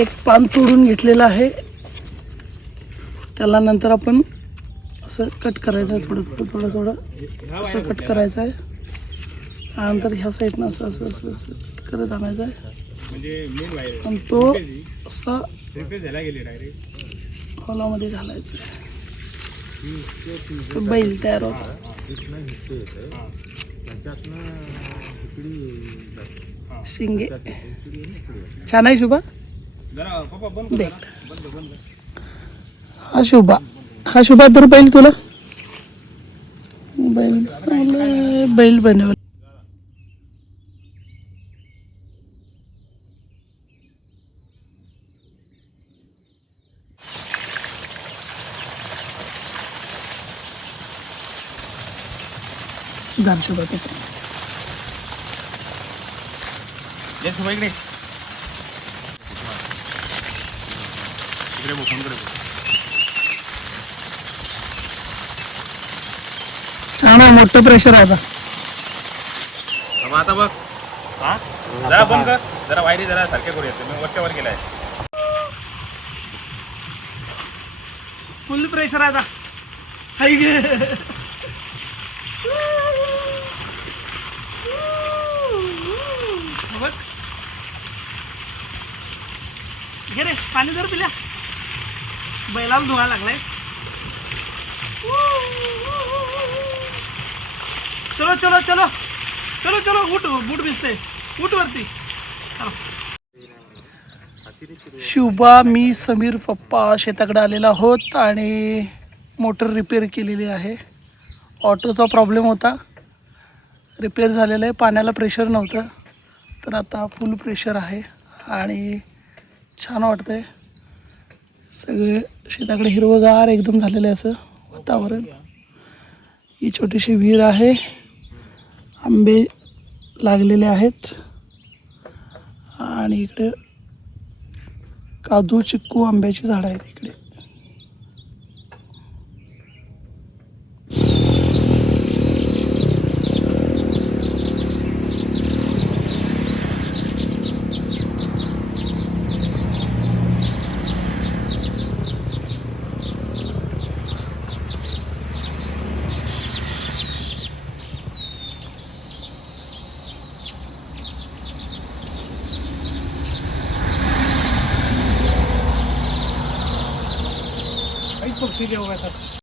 एक पान तोडून घेतलेलं आहे, त्याला नंतर आपण असं कट करायचं आहे, थोडं असं कट करायचं आहे. त्यानंतर ह्या साईडनं असं असं असं असं कट करत आणायचं आहे आणि तो असा हॉलामध्ये घालायचा आहे. बैल तयार होता. शिंगे छान आहे शुभा. हा शुभा तर बैल तुला बैल बनवलं. शुभा ते छान आहे. मोठं प्रेशर आहे आता बघ. हा जरा बंद कर, जरा वायरी जरा सारखे करू येते. मी वरच्या वर केलाय. फुल प्रेशर आहे आता. हाय गे बघ. घे रे पाणी जर पिल्या. बैलाला धुवा लागलाय. चलो चलो चलो चलो चलो उठ, बूट भिजते. उठ वरती. शुभा, मी, समीर, पप्पा शेताकडे आलेला आहोत आणि मोटर रिपेअर केलेली आहे. ऑटोचा प्रॉब्लेम होता, रिपेअर झालेलं आहे. पाण्याला प्रेशर नव्हतं, तर आता फुल प्रेशर आहे आणि छान वाटतं आहे. सगळे शेताकडे हिरवंगार एकदम झालेलं आहे असं वातावरण. ही छोटीशी विहीर आहे, आंबे लागलेले आहेत आणि इकडे काजू, चिक्कू, आंब्याची झाडं आहेत इकडे.